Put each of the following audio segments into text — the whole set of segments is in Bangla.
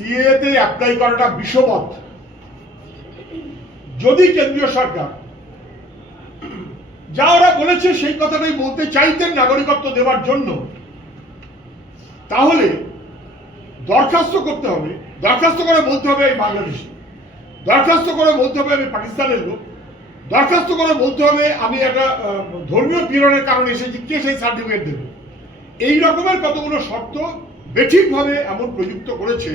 সিএতে অ্যাপ্লাই করাটা বিষমত। যদি কেন্দ্রীয় সরকার যা ওরা বলেছে সেই কথাটাই বলতে চাইতেন নাগরিকত্ব দেওয়ার জন্য, তাহলে দরখাস্ত করতে হবে। দরখাস্ত করে বলতে হবে আমি বাংলাদেশি। দরখাস্ত করে বলতে হবে আমি পাকিস্তানের লোক। দরখাস্ত করে বলতে হবে আমি একটা ধর্মীয় পীড়নের কারণে এসেছি, কে সেই সার্টিফিকেট দেবে? এই রকমের কতগুলো শর্ত বেঠিকভাবে এমন প্রযুক্ত করেছে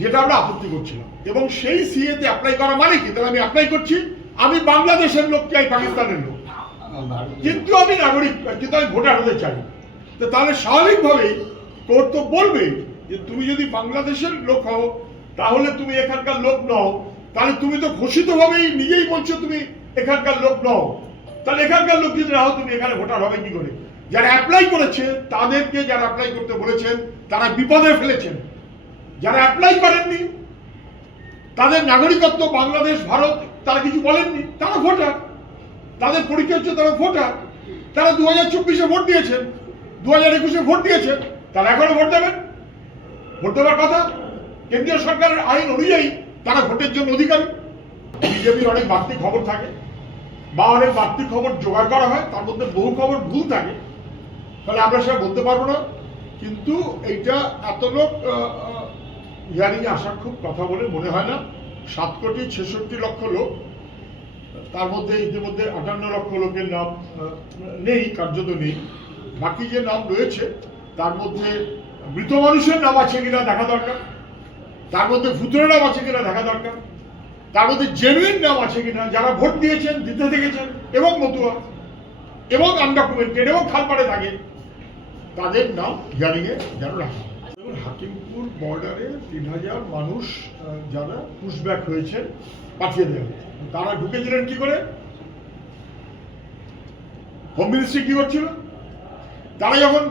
যেটা আমরা আপত্তি করছিলাম। এবং সেই সিএতে অ্যাপ্লাই করা মানে কি? তাহলে আমি অ্যাপ্লাই করছি, আমি বাংলাদেশের লোক চাই পাকিস্তানের লোক? কিন্তু আমি নাগরিক, কিন্তু আমি ভোটার হতে চাই। তো তাহলে স্বাভাবিকভাবেই কোর্ট তো বলবে যে তুমি যদি বাংলাদেশের লোক হও, তাহলে তুমি এখানকার লোক নও। তাহলে তুমি তো ঘোষিতভাবেই নিজেই বলছো তুমি এখানকার লোক নও। তাহলে এখানকার লোক যদি না হও, তুমি এখানে ভোটার হবে কি করে? যারা অ্যাপ্লাই করেছে, তাদেরকে যারা অ্যাপ্লাই করতে বলেছেন, তারা বিপদে ফেলেছেন। যারা অ্যাপ্লাই করেননি, তাদের নাগরিকত্ব, বাংলাদেশ, ভারত, তারা কিছু বলেননি, তারা ভোটার তাদের পরিচয় হচ্ছে তারা ভোটার তারা দু হাজার চব্বিশে ভোট দিয়েছেন দু হাজার একুশে ভোট দিয়েছেন, তারা এখনও ভোট দেবেন। ভোট দেওয়ার কথা, কেন্দ্রীয় সরকারের আইন অনুযায়ী তারা ভোটের জন্য অধিকারী। বিজেপির অনেক বাড়তি খবর থাকে, বা অনেক বাড়তি খবর জোগাড় করা হয়, তার মধ্যে বহু খবর ভুল থাকে। তাহলে আমরা সেটা বলতে পারব না। কিন্তু এইটা এত লোক হিয়ারিংয়ে আসার খুব কথা বলে, মনে হয় না। সাত কোটি ছেষট্টি লক্ষ লোক। তার মধ্যে ইতিমধ্যে আটান্ন লক্ষ লোকের নাম নেই, কার্যত নেই। বাকি যে নাম রয়েছে, তার মধ্যে মৃত মানুষের নাম আছে কিনা দেখা দরকার। তার মধ্যে ভূতের নাম আছে কিনা দেখা দরকার। তার মধ্যে জেনুইন নাম আছে কিনা, যারা ভোট দিয়েছেন, দিতে দেখেছেন, এবং মতুয়া, এবং আনডকুমেন্টেড এবং খালপাড়ে থাকে, তাদের নাম হিয়ারিংয়ে যেন রাখা হাকিমপুর বর্ডারে তিন হাজার মানুষ যারা পুশব্যাক হয়েছে পাঠিয়ে দেওয়া হয়েছে। তারা ঢুকেছিলেন কি করে? হোম মিনিস্ট্রি কি করছিল? তারা যখন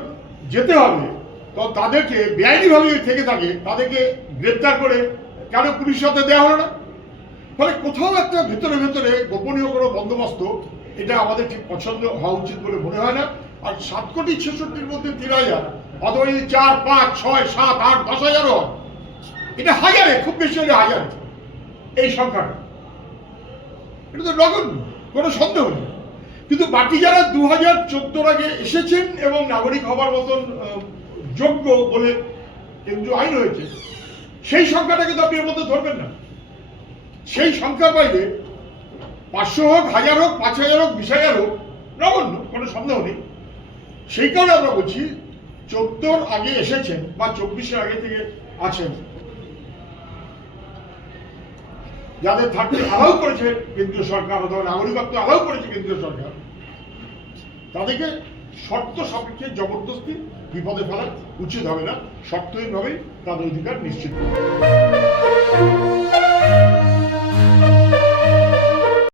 যেতে হবে, তো তাদেরকে বেআইনিভাবে থেকে থাকে, তাদেরকে গ্রেপ্তার করে কেন পুলিশ সাথে দেওয়া হলো না? ফলে কোথাও একটা ভেতরে ভেতরে গোপনীয় কোনো বন্দোবস্ত, এটা আমাদের ঠিক পছন্দ হওয়া উচিত বলে মনে হয় না। আর সাত কোটি ছেষট্টির মধ্যে তিন হাজার যদি চার, পাঁচ, ছয়, সাত, আট, দশ হাজারও। এটা হাজারে, খুব বেশি হলে হাজার। এই সংখ্যাটা। এটা তো নগণ্য, কোনো সন্দেহ নেই। কিন্তু বাকি যারা দু হাজার চোদ্দোর আগে এসেছেন এবং নাগরিক হবার মতন যোগ্য বলে কেন্দ্রীয় আইন হয়েছে, সেই সংখ্যাটাকে তো আপনি এর মধ্যে ধরবেন না। সেই সংখ্যার বাইরে পাঁচশো হোক, হাজার হোক, পাঁচ হাজার হোক, বিশ হাজার হোক, নগণ্য, কোনো সন্দেহ নেই। সেই কারণে আমরা বলছি চোদ্দোর আগে এসেছেন বা চব্বিশের আগে থেকে আছেন। যাদের থাকতে অ্যালাউ করেছে কেন্দ্রীয় সরকার, অথবা নাগরিকত্ব অ্যালাউ করেছে কেন্দ্রীয় সরকার, তাদেরকে শর্ত সাপেক্ষে জবরদস্তি বিপদে ফেলা উচিত হবে না। শর্তহীনভাবেই তাদের অধিকার নিশ্চিত করবে